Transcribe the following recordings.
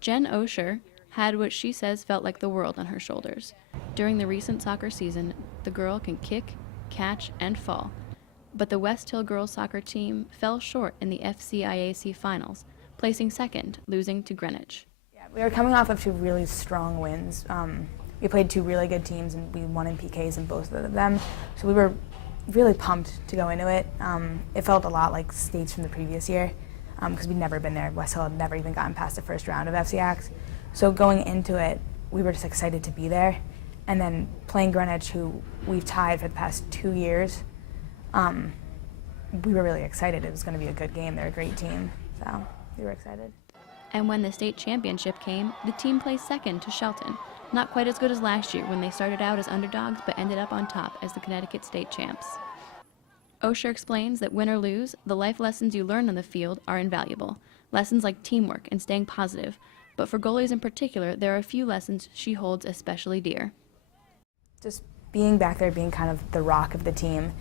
Jen Osher had what she says felt like the world on her shoulders. During the recent soccer season, the girl can kick, catch, and fall. But the West Hill girls soccer team fell short in the FCIAC finals, placing second, losing to Greenwich. Yeah, we were coming off of two really strong wins. We played two really good teams and we won in PKs in both of them. So we were really pumped to go into it. It felt a lot like states from the previous year because we'd never been there. West Hill had never even gotten past the first round of FCACs. So going into it, we were just excited to be there. And then playing Greenwich, who we've tied for the past 2 years, we were really excited. It was going to be a good game. They're a great team, so we were excited. And when the state championship came, the team placed second to Shelton. Not quite as good as last year when they started out as underdogs but ended up on top as the Connecticut state champs. Osher explains that win or lose, the life lessons you learn on the field are invaluable. Lessons like teamwork and staying positive. But for goalies in particular, there are a few lessons she holds especially dear. Just being back there, being kind of the rock of the team.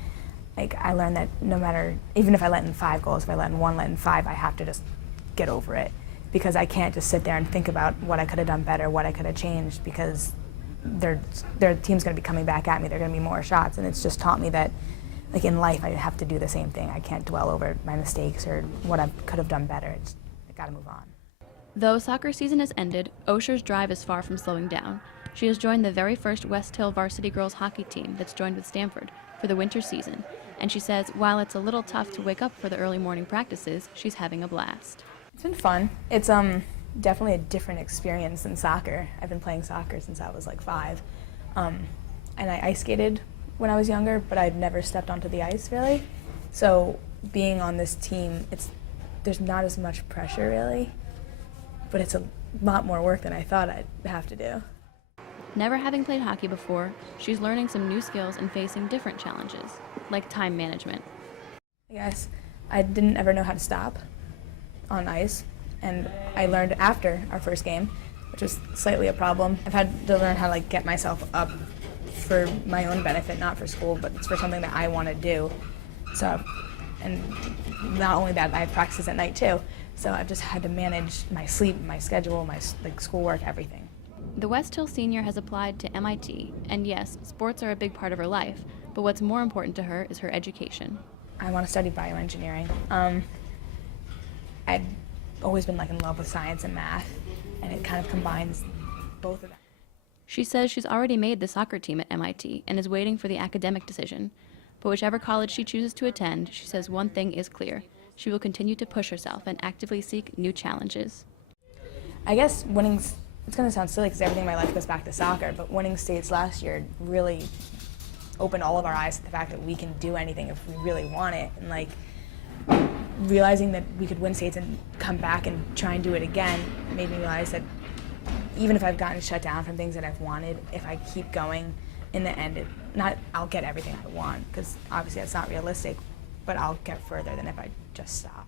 Like, I learned that no matter, even if I let in 5 goals, if I let in 1, let in 5, I have to just get over it. Because I can't just sit there and think about what I could have done better, what I could have changed, because their team's going to be coming back at me. There are going to be more shots, and it's just taught me that, like in life, I have to do the same thing. I can't dwell over my mistakes or what I could have done better. I got to move on. Though soccer season has ended, Osher's drive is far from slowing down. She has joined the very first West Hill varsity girls hockey team that's joined with Stanford for the winter season, and she says while it's a little tough to wake up for the early morning practices, she's having a blast. It's been fun. It's definitely a different experience than soccer. I've been playing soccer since I was like 5, and I ice skated when I was younger, but I'd never stepped onto the ice really. So being on this team, there's not as much pressure really, but it's a lot more work than I thought I'd have to do. Never having played hockey before, she's learning some new skills and facing different challenges, like time management. I guess I didn't ever know how to stop on ice, and I learned after our first game, which was slightly a problem. I've had to learn how to like get myself up for my own benefit, not for school, but it's for something that I want to do. So, and not only that, I have practices at night too. So I've just had to manage my sleep, my schedule, my schoolwork, everything. The West Hill senior has applied to MIT, and yes, sports are a big part of her life, but what's more important to her is her education. I want to study bioengineering. I've always been like in love with science and math, and it kind of combines both of them. She says she's already made the soccer team at MIT and is waiting for the academic decision. But whichever college she chooses to attend, she says one thing is clear. She will continue to push herself and actively seek new challenges. I guess winning, it's going to sound silly because everything in my life goes back to soccer, but winning states last year really opened all of our eyes to the fact that we can do anything if we really want it. And like, realizing that we could win states and come back and try and do it again made me realize that even if I've gotten shut down from things that I've wanted, if I keep going, in the end, I'll get everything I want, because obviously that's not realistic, but I'll get further than if I just stop.